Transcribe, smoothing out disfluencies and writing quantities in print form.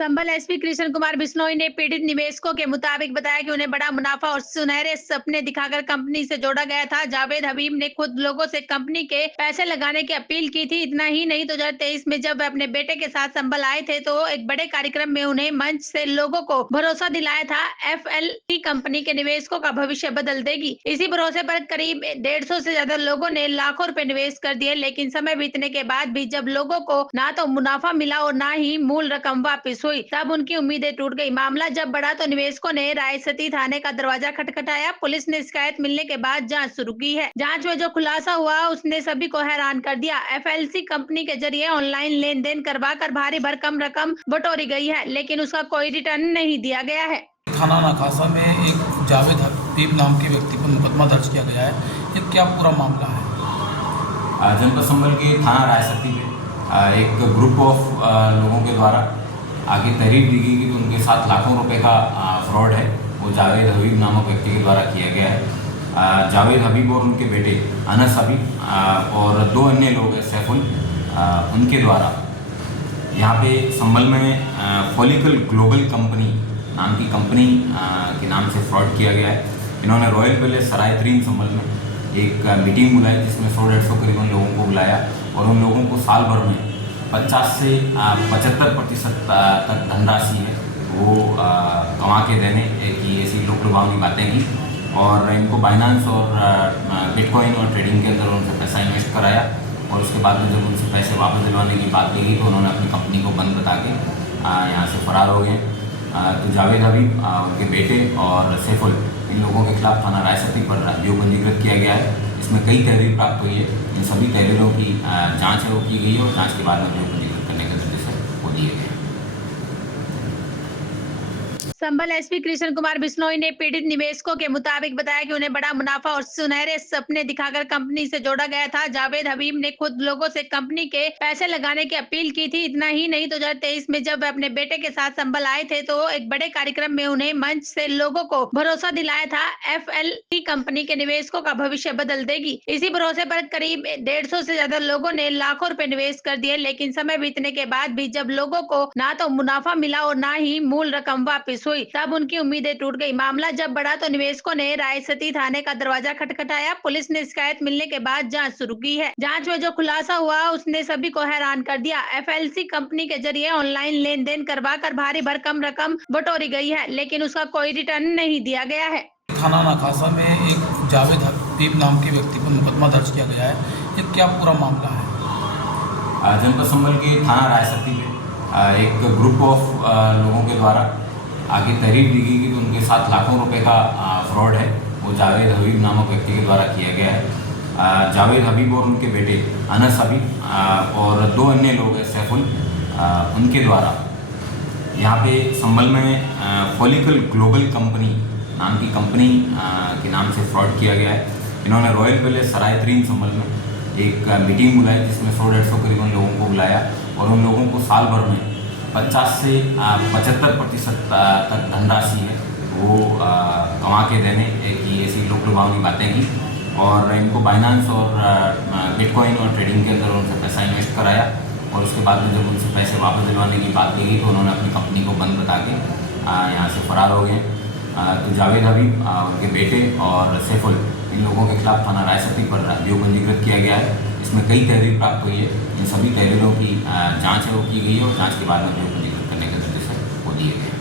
संभल SP Krishna Kumar Bishnoi ने पीड़ित निवेशकों के मुताबिक बताया कि उन्हें बड़ा मुनाफा और सुनहरे सपने दिखाकर कंपनी से जोड़ा गया था। जावेद हबीब ने खुद लोगों से कंपनी के पैसे लगाने की अपील की थी। इतना ही नहीं, 2023 में जब वे अपने बेटे के साथ संभल आए थे तो एक बड़े कार्यक्रम में उन्हें मंच से लोगों को भरोसा दिलाया था FLC कंपनी के निवेशकों का भविष्य बदल देगी। इसी भरोसे पर करीब 150 से ज्यादा लोगों ने लाखों रुपए निवेश कर दिए, लेकिन समय बीतने के बाद भी जब लोगों को ना तो मुनाफा मिला और ना ही मूल रकम वापस हुई, तब उनकी उम्मीदें टूट गई। मामला जब बढ़ा तो निवेशकों ने रायसती थाने का दरवाजा खटखटाया। पुलिस ने शिकायत मिलने के बाद जांच शुरू की है। जांच में जो खुलासा हुआ उसने सभी को हैरान कर दिया। FLC कंपनी के जरिए ऑनलाइन लेन देन करवा कर भारी भरकम रकम बटोरी गई है, लेकिन उसका कोई रिटर्न नहीं दिया गया है। थाना नाखासा में एक जावेद हबीब नाम के व्यक्ति पर मुकदमा दर्ज किया गया है। ये क्या पूरा मामला है? जनपद संभल के थाना रायसती में एक ग्रुप ऑफ लोगों के द्वारा आगे तहरीर दी गई कि उनके साथ लाखों रुपए का फ्रॉड है, वो जावेद हबीब नामक व्यक्ति के द्वारा किया गया है। जावेद हबीब और उनके बेटे अनस हबीब और दो अन्य लोग हैं सैफुल, उनके द्वारा यहाँ पे संभल में फॉलिकल ग्लोबल कंपनी नाम की कंपनी के नाम से फ्रॉड किया गया है। इन्होंने रॉयल पैलेस सराय 3 संभल में एक मीटिंग बुलाई जिसमें 100-150 करीबन लोगों को बुलाया और उन लोगों को साल भर में 50 से 75% तक धनराशि है वो कमा के देने की ऐसी लुभावनी बातें की और इनको बाइनेंस और बिटकॉइन और ट्रेडिंग के अंदर उनसे पैसा इन्वेस्ट कराया और उसके बाद में जब उनसे पैसे वापस दिलवाने की बात की गई तो उन्होंने अपनी कंपनी को बंद बता के यहाँ से फरार हो गए। तो जावेद हबीब, उनके बेटे और सैफुल, इन लोगों के खिलाफ थाना रायसती पर अभियोग पंजीकृत किया गया है। इसमें कई तहरीर प्राप्त हुई है। इन सभी तहरीरों की जांच है वो की गई है और जांच के बाद में अभियोग पंजीकृत करने के निर्देश वो दिए गए हैं। संभल एसपी कृष्ण कुमार बिश्नोई ने पीड़ित निवेशकों के मुताबिक बताया कि उन्हें बड़ा मुनाफा और सुनहरे सपने दिखाकर कंपनी से जोड़ा गया था। जावेद हबीब ने खुद लोगों से कंपनी के पैसे लगाने की अपील की थी। इतना ही नहीं, 2023 में जब वे अपने बेटे के साथ संभल आए थे तो एक बड़े कार्यक्रम में उन्हें मंच से लोगों को भरोसा दिलाया था FLC कंपनी के निवेशकों का भविष्य बदल देगी। इसी भरोसे पर करीब 150 से ज्यादा लोगों ने लाखों रुपए निवेश कर दिए, लेकिन समय बीतने के बाद भी जब लोगों को ना तो मुनाफा मिला और ना ही मूल रकम वापस हुई, तब उनकी उम्मीदें टूट गई। मामला जब बढ़ा तो निवेशकों ने रायसती थाने का दरवाजा खटखटाया। पुलिस ने शिकायत मिलने के बाद जांच शुरू की है। जांच में जो खुलासा हुआ उसने सभी को हैरान कर दिया। FLC कंपनी के जरिए ऑनलाइन लेन देन करवा कर भारी भरकम रकम बटोरी गई है, लेकिन उसका कोई रिटर्न नहीं दिया गया है। थाना नाखासा में एक जावेद हबीब नाम के व्यक्ति पर मुकदमा दर्ज किया गया है। ये क्या पूरा मामला है? जनपद संभल के थाना रायसती में एक ग्रुप ऑफ लोगों के द्वारा आगे तहरीर दी गई कि उनके साथ लाखों रुपए का फ्रॉड है, वो जावेद हबीब नामक व्यक्ति के द्वारा किया गया है। जावेद हबीब और उनके बेटे अनस हबीब और दो अन्य लोग हैं सैफुल, उनके द्वारा यहाँ पे संभल में फॉलिकल ग्लोबल कंपनी नाम की कंपनी के नाम से फ्रॉड किया गया है। इन्होंने रॉयल पैलेस सराय 3 संभल में एक मीटिंग बुलाई जिसमें 100-150 करीबन लोगों को बुलाया और उन लोगों को साल भर में 50 से 75% तक धनराशि है वो कमा के देने की ऐसी लुभावनी बातें की और इनको बाइनेंस और बिटकॉइन और ट्रेडिंग के अंदर उनसे पैसा इन्वेस्ट कराया और उसके बाद में जब उनसे पैसे वापस दिलवाने की बात की गई तो उन्होंने अपनी कंपनी को बंद बता के यहाँ से फरार हो गए। तो जावेद हबीब, उनके बेटे और सैफुल, इन लोगों के खिलाफ थाना रायसती पर अभियोग पंजीकृत किया गया है। इसमें कई तहरीर प्राप्त हुई है। इन सभी तहरीरों की जांच है वो की गई है और जांच के बाद में अभियोग पंजीकृत करने के निर्देश वो दिए गए हैं।